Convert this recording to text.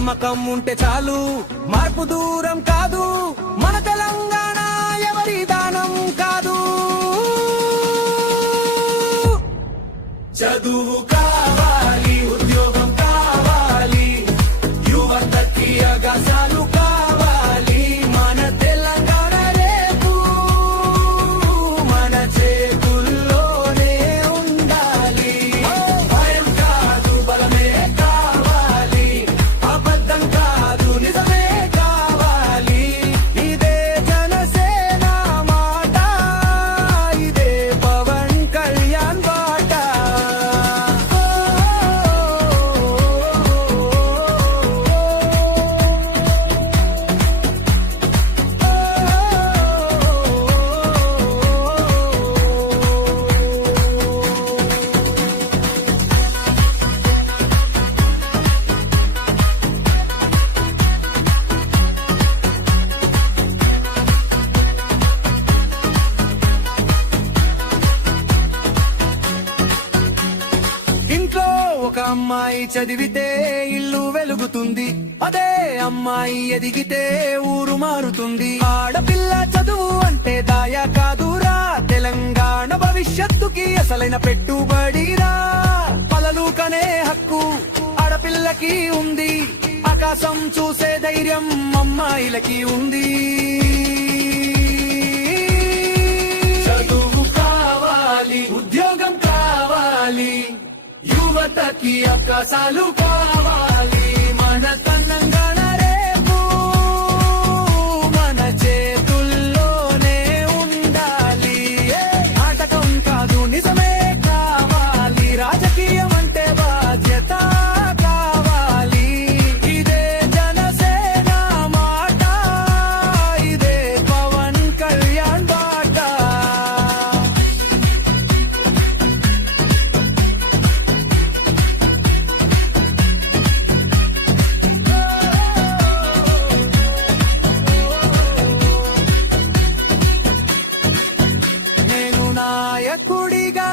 నమ్మకం ఉంటే చాలు, మార్పు దూరం కాదు. మన తెలంగాణ ఎవరి దానం కాదు. చదువు కావాలి, ఉద్యోగం కావాలి, యువతకి అగసాలు కావాలి. మన తెలంగాణ రేపు మన చేతుల్లోనే ఉండాలి. భయం కాదు, బలమే కావాలి, అబద్ధం కాదు, నిజమే కావాలి. ఇదే జనసేన మాట, ఇదే పవన్ కళ్యాణ్ బాట. ఇంట్లో ఒక అమ్మాయి చదివితే ఇల్లు వెలుగుతుంది, అదే అమ్మాయి ఎదిగితే ఊరు మారుతుంది. ఆడపిల్ల చదువు అంటే దాయా కాదురా, తెలంగాణ భవిష్యత్తుకి అసలైన పెట్టుబడిరా. కలలు కనే హక్కు ఆడపిల్లకి ఉంది, ఆకాశం చూసే ధైర్యం అమ్మాయిలకి ఉంది. చదువు కావాలి, ఉద్యోగం కావాలి, యువతకి అవకాశాలు కావాలి. మన తెలంగాణ రేపు మన చేతుల్లోనే ఉండాలి. నాటకం కాదు, నిజమే కావాలి, రాజకీయం అంటే బాధ్యత కావాలి. ఇదే జనసేన మాట, ఇదే పవన్ కళ్యాణ్ బాట. నేను నాయకుడిగా